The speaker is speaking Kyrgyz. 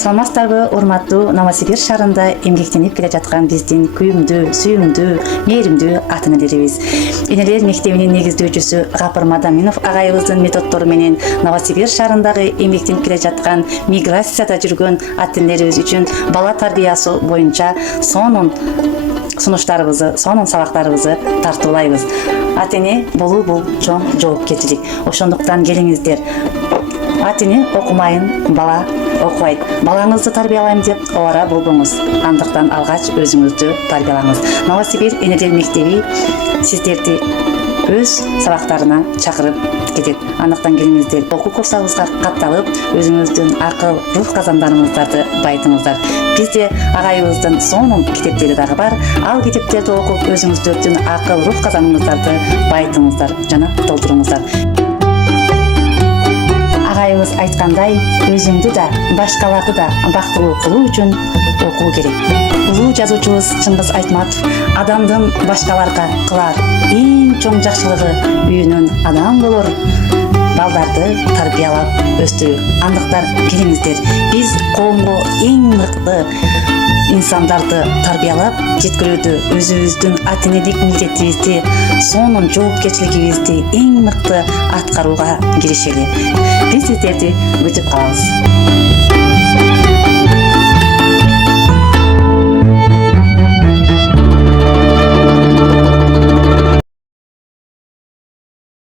Саламатсыздарбы, урматтуу Новосибир шаарында эмгектенип келе жаткан биздин күйүмдүү, сүйүмдүү, мээримдүү ата-энелерибиз. Энелер мектебинин негиздөөчүсү Гапыр Мадаминов агайыбыздын методдору менен Новосибир шаарындагы эмгектенип келе жаткан миграцияда жүргөн ата-энелерибиз үчүн бала тарбиясы боюнча сонун сунуштарыбызды, сонун сабактарыбызды тартуулайбыз. Ата-эне болуу бул чоң жоопкерчилик. Ошондуктан келиңиздер. Ата-эне окумайын, бала окубайт. Балаңызды тарбиялайм деп обара болбоңуз. Андыктан алгач өзүңүздү тарбиялаңыз. Новосибир энелер мектеби сиздерди өз сабактарына чакырып кетет. Андыктан келиңиздер, окуу курсабызга катталып, өзүңүздүн акыл, рух казандарыңыздарды байытыңыздар. Бизде агайыбыздын сонун китептери дагы бар. Ал китептерди окуп, өзүңүздөрдүн акыл, рух казаныңыздарды байытыңыздар жана толтуруңуздар. Агайыбыз айткандай, өзүңдү да, башкаларды да бактылуу кылуу үчүн окуу керек. Улуу жазуучубуз Чыңгыз Айтматов адамдын башкаларга кылар эң чоң жакшылыгы үйүнөн адам болор балдарды тарбиялап өстүрүү. Андыктан келиңиздер, биз коомго эң мыкты инсандарды тарбиялап жеткирүүдө өзүбүздүн ата-энелик милдетибизди, сонун жоопкерчилигибизди эң мыкты аткарууга киришели. Биз сиздерди күтүп калабыз.